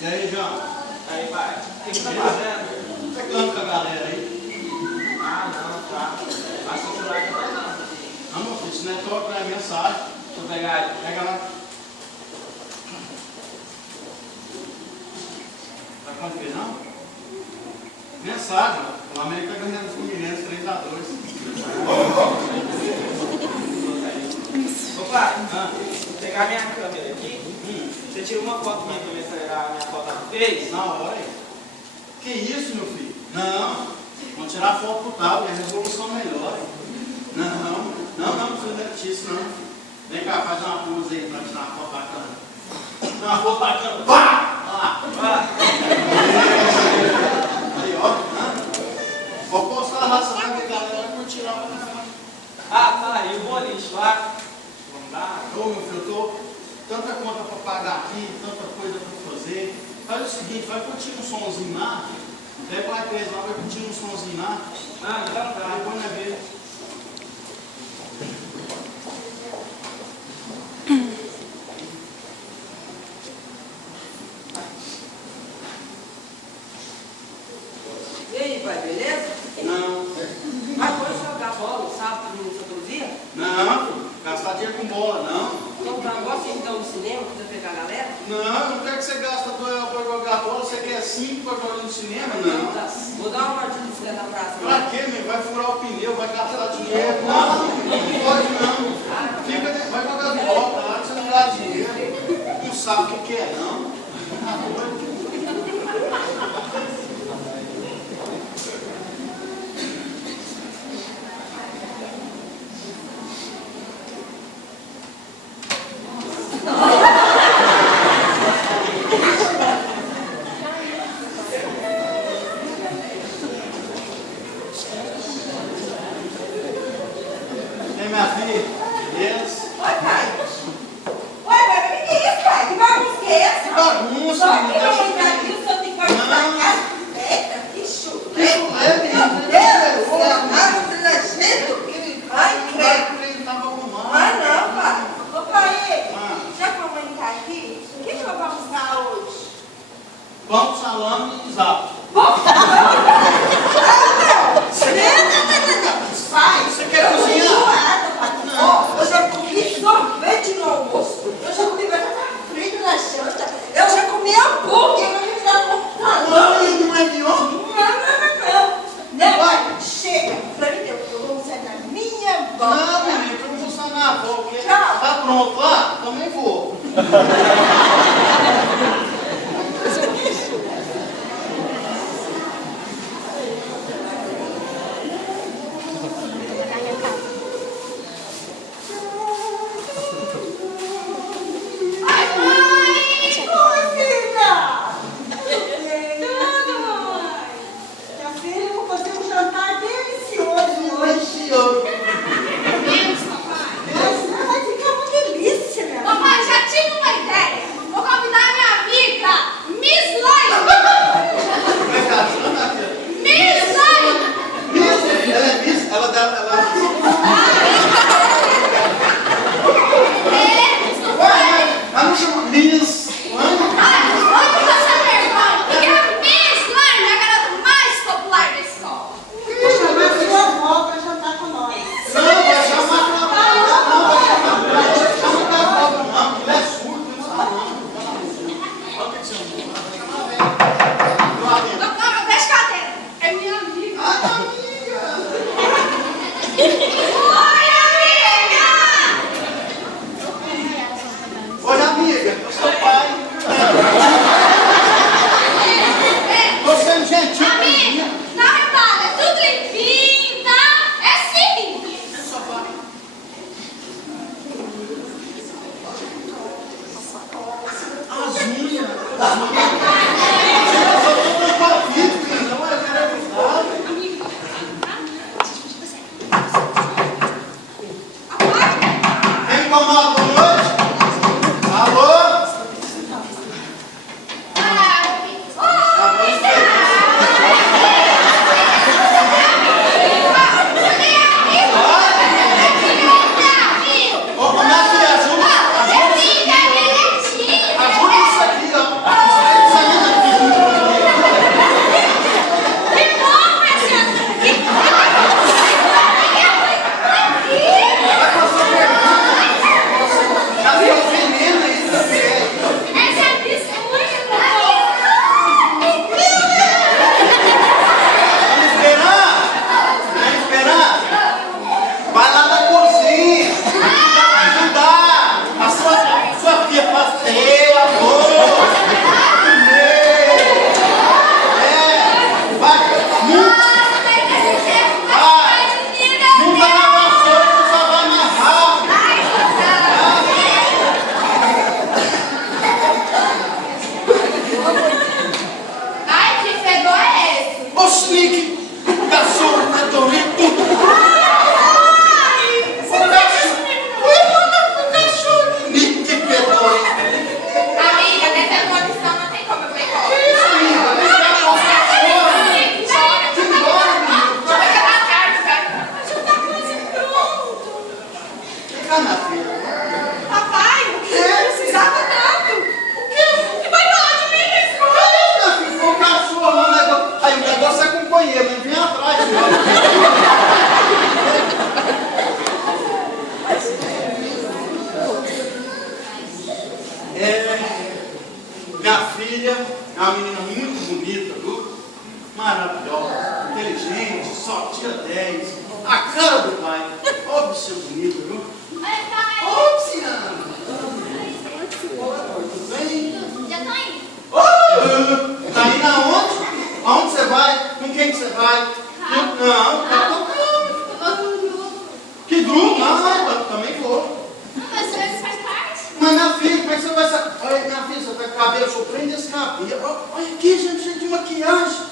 E aí, João? Aí, pai, o que você tá fazendo? Pegando com a galera aí. Ah, não, tá. Mas seu celular não tá não. Não, meu filho, isso não é troca, é mensagem. Deixa eu pegar ele. Pega lá. Tá confiando, não? Mensagem, ó. O América tá ganhando o Fluminense 3-2. Ô, pai, vou pegar minha câmera aqui. Você tira uma foto minha pra ver se a minha foto tá fez? Na hora, hein? Que isso, meu filho? Não. Vamos tirar foto pro tal, é a resolução melhor. Não precisa disso, não. Vem cá, faz uma pose aí pra tirar uma foto bacana. Uma foto bacana. Pá! Olha lá. Aí, ó. Vou postar lá, você vai ver, galera, vai curtir lá. Ah, tá. E o boliche lá? Vamos dar? Ô, meu filho, eu tô tanta conta pra pagar aqui, tanta coisa pra fazer. Faz o seguinte, vai curtir um somzinho lá. Pega lá 3 lá, vai curtir um somzinho lá. Ah, então tá. Depois nós vemos. E aí, pai, beleza? Não. Mas pode jogar bola, sábado, no outro dia? Não, gastar dinheiro com bola, não. Então tá, gosta então no cinema, pra pegar a galera? Não quero que você gaste pra jogar bola, você quer 5 pra jogar no cinema? Não. Tá. Vou dar uma partida de bicicleta na praça. Pra quê, meu? Vai furar o pneu, vai gastar dinheiro. Não pode não. Fica, vai jogar bola lá, que você não dá dinheiro. Não sabe o que é, não. Tá doido? Ei, minha filha, beleza? Oi, pai. Oi, pai, o que é isso, pai? Que bagunça que é essa? Que bagunça, Só que menina. eu vou entrar aqui, o senhor tem que participar Não. em casa. Eita, que chulé. Que chulé, menina. Meu Deus do céu, nada de nojento. Ai, credo. Ele tava arrumando. Ah, não, pai. Ô, pai, Ah. já que a mamãe tá aqui, o que eu vou almoçar hoje? Vamos pro salão e zap. Vamos pra Pai, Você quer cozinhar? Ó, eu já comi sorvete no almoço. Eu já comi batata frita na janta. Eu já comi hambúrguer. Eu já me dá computador. Não é pior? Não, vai, chega. Pra mim, eu vou sair na minha volta. Não, menino, eu não vou sanar, porque Tchau. tá pronto lá? Também vou. Ai, mãe! Oi, filha! Tudo, mãe! Minha filha, eu vou fazer um jantar delicioso hoje. Menos, papai. Mas vai ficar uma delícia, minha filha. Papai, já tive uma ideia. Oxe, Nick, cachorro medonhento. O cachorro, Nick, que medonhento. Amiga, nessa condição não tem como eu ver como. Que isso, amiga? Deixa eu dar uma Chora. Vai embora, menino. Vai jogar a carta, cara. Mas já tá quase pronto. Vem cá, minha filha. Papai, o que precisava tanto? O quê? Que vai falar de mim na escola? Minha filha, foi um cachorro lá, o negócio. Aí o negócio é companheiro, mas vem atrás, viu? Minha filha é uma menina muito bonita, viu? Maravilhosa, inteligente, só tira 10. A cara do pai. Ó, bicha bonita, viu? Oi, pai. Ô, Luciana! Tudo bem? Já tô indo. Ô, tá indo aonde? Aonde você vai? Com quem que você vai? Não, tá tocando. Eu vou com um grupo. Que grupo? Ah, eu também vou. Mas você faz parte? Mas minha filha, como é que você vai saber? Olha, minha filha, você tá com cabelo, surpreende esse cabelo. Olha aqui, gente, cheio de maquiagem.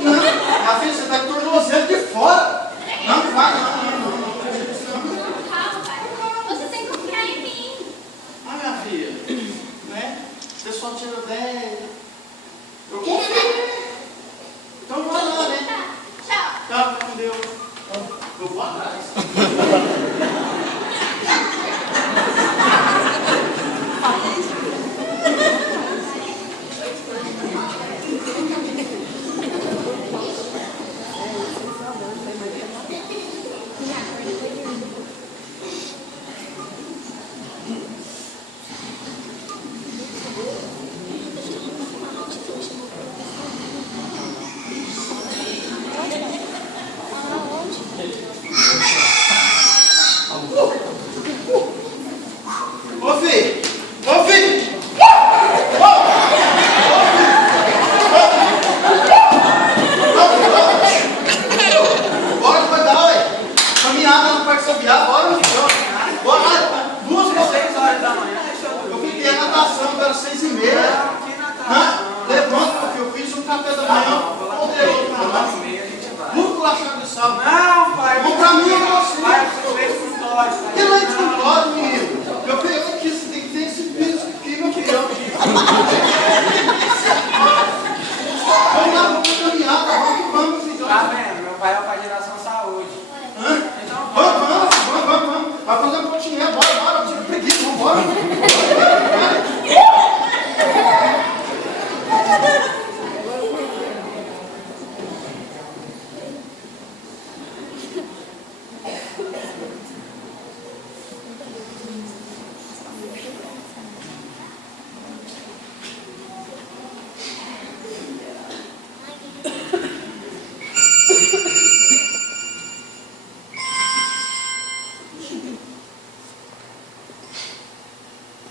Não, minha filha, você tá com tornozelo de fora. Não vai, não. Calma, pai. Você tem que confiar em mim. Ah, minha filha, né? Você só tira 10. Eu confio. Então vai lá, né? Tá, tchau. Tchau, fica com Deus. Eu vou atrás. Ô, filho! Ô, filho! Bora cuidar, ué! Caminhada no Parque São Biá, bora, meu filho! Bora! 6 horas da manhã, deixa eu Eu fiquei na natação, era 6h30. Que natação. Levanta, porque eu fiz um café da manhã. Voltei outro pra lá. 9h30 a gente vai. Vamos lá, chave de sal. Não, pai. Vamos pra mim, você. Pai, eu leite com dose. Que leite com dose, menino? Eu peguei aqui, você tem que ter esse piso aqui, meu filho. Vamos lá, vamos pra caminhada, vamos, filho. Tá vendo? Meu pai é o pai de geração saúde. Hã? Então, Vamos. Vai fazer um continente, bora. Você é preguiça, vambora.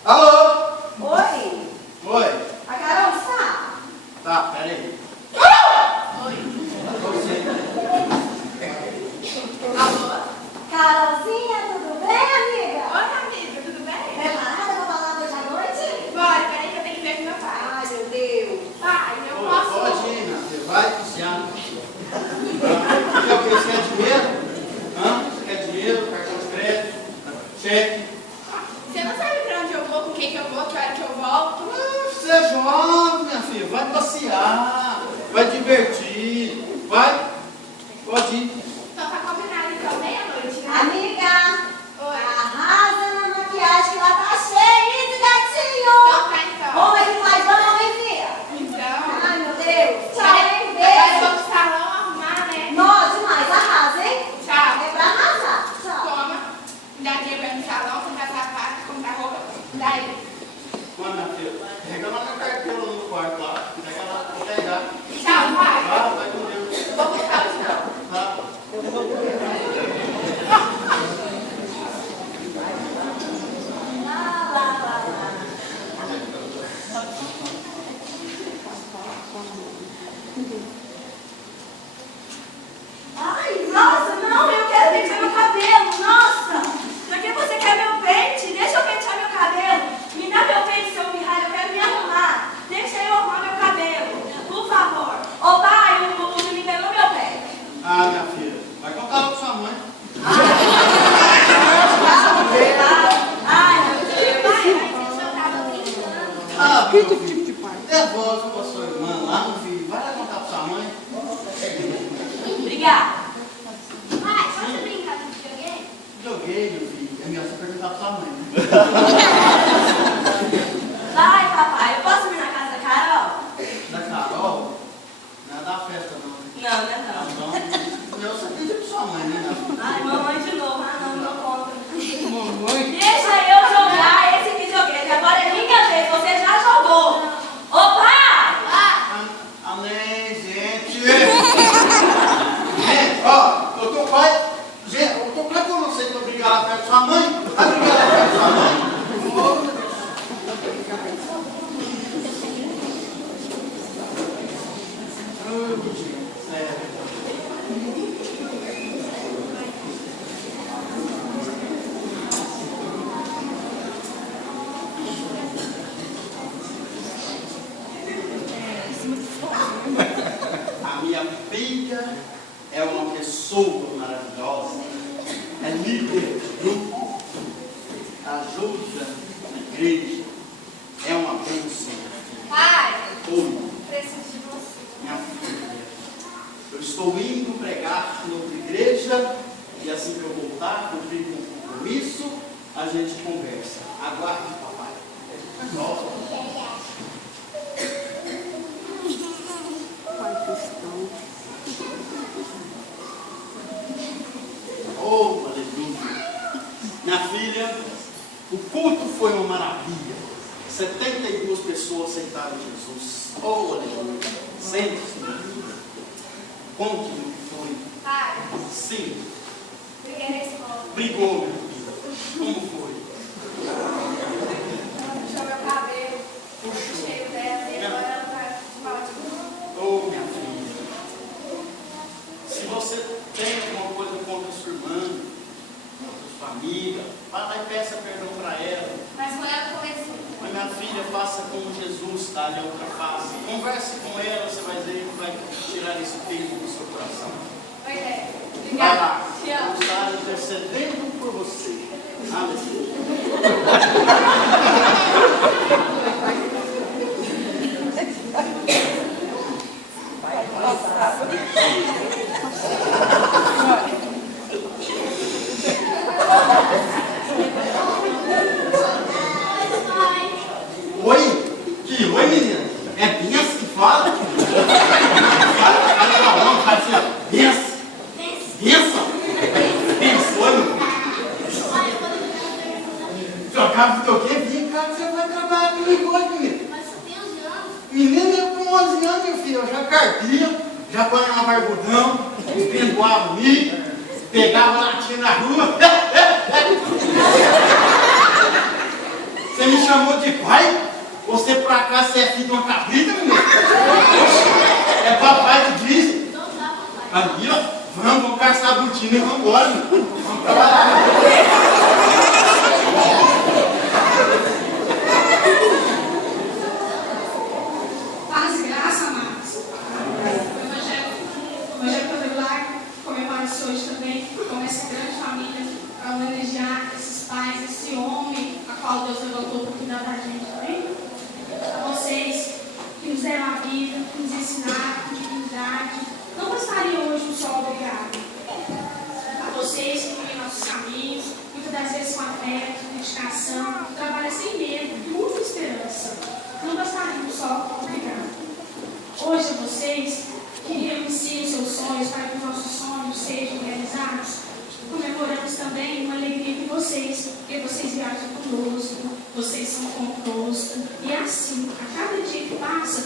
Alô? Oi, Oi. a Carol está? Tá, peraí. Alô? Carolzinha, tudo bem, amiga? Oi, amiga, tudo bem? Preparada pra falar hoje à noite? Bora, peraí que eu tenho que ver com meu pai. Ai, meu Deus. Pai, eu posso... Pode ir, minha filha. Vai passear. Quer o quê? Você quer dinheiro? Hã? Você quer dinheiro? Cartão de crédito? Cheque? Você não sabe pra onde eu vou, com quem que eu vou, que hora que eu volto? Você é jovem, minha filha. Vai passear. Vai divertir. Vai. Pode ir. Então tá combinado, então, meia-noite, né? Amiga, Oi. arrasa na maquiagem que ela tá cheia de gatinho. Então tá, então. Como é que faz? Vamos, hein, filha? Então... Ai, meu Deus. Tchau, Agora hein? eu Beijo. vou pro salão arrumar, né? Nossa, demais. Arrasa, hein? Tchau. É pra arrasar. Tchau. Toma. Dá dinheiro pra ir no salão, comprar sapato, comprar roupa. Daí. Mano, minha filha. Pega lá na carteira no quarto lá. Pega lá. Vou pegar. Tchau, pai. Vai com Deus. Eu vou buscar hoje, não. Tá. Lá, lá, lá, lá. Ai, nossa, não, eu quero pentear meu cabelo, nossa! Pra que você quer meu pente? Deixa eu pentear meu cabelo. Me dá meu pente, seu pirralho, eu quero me arrumar. Deixa eu arrumar meu cabelo, por favor. Ô pai, o menino gente. Gente, ó, eu tô quase com você pra brigar lá perto da sua mãe. Vai brigar lá perto da sua mãe. A minha filha é uma pessoa maravilhosa, é líder de grupo, ajuda na igreja, é uma bênção. Pai, Oi, preciso de você. minha filha, eu estou indo pregar em outra igreja e assim que eu voltar, cumprir com o compromisso, a gente conversa. Aguarde, papai. Volta. Oh, aleluia! Minha filha, o culto foi uma maravilha. 72 pessoas aceitaram Jesus. Oh, aleluia! Sente-se, minha filha. Conte-me o que foi. Pai, Sim, briguei na escola. brigou, minha filha. Como foi? Puxou meu cabelo. Puxei o dela e agora ela tá de mal de novo. Oh, minha filha. Se você tem alguma coisa contra sua irmã, contra sua amiga, vá lá e peça perdão para ela. Mas foi ela que começou. Mas minha filha, faça como Jesus, tá? Ali a outra face. Converse com ela, você vai ver que vai tirar esse peso do seu coração. Pois é. Vai Obrigada. lá. Te amo. Eu estou intercedendo por você. Aleluia. Oi? Que oi, menina? É benção que fala? Fala, não, faz assim, ó. Benção. Benção. Benção, meu filho. Trocar videogame, vem cá que você vai trabalhar comigo hoje, menina. Mas só tem 11 anos. Menina, eu com 11 anos, meu filho, eu já carpia, já banhava barbudão, espendoava o milho, pegava latinha na rua. Você me chamou de pai? Você por acaso você é filho de uma cabrita, menina? É papai que diz. Não dá, papai. Ali, ó, vamos caçar a botina e vamos embora, menina. Vamos trabalhar. Paz e graça, amados. O Evangelho Quadrangular comemora-se hoje também com essa grande família para homenagear esses pais, esse homem a qual Deus levantou para cuidar da gente, também. A vocês que nos deram a vida, que nos ensinaram com dignidade, não bastariam hoje um só obrigado. A vocês que vivem nossos caminhos, muitas das vezes com afeto, dedicação, trabalham sem medo e muita esperança. Não bastaria um só obrigado. Hoje a vocês que renunciam seus sonhos para que os nossos sonhos sejam realizados, comemoramos também uma alegria de vocês, porque vocês viajam conosco, vocês são conosco, e assim, a cada dia que passa,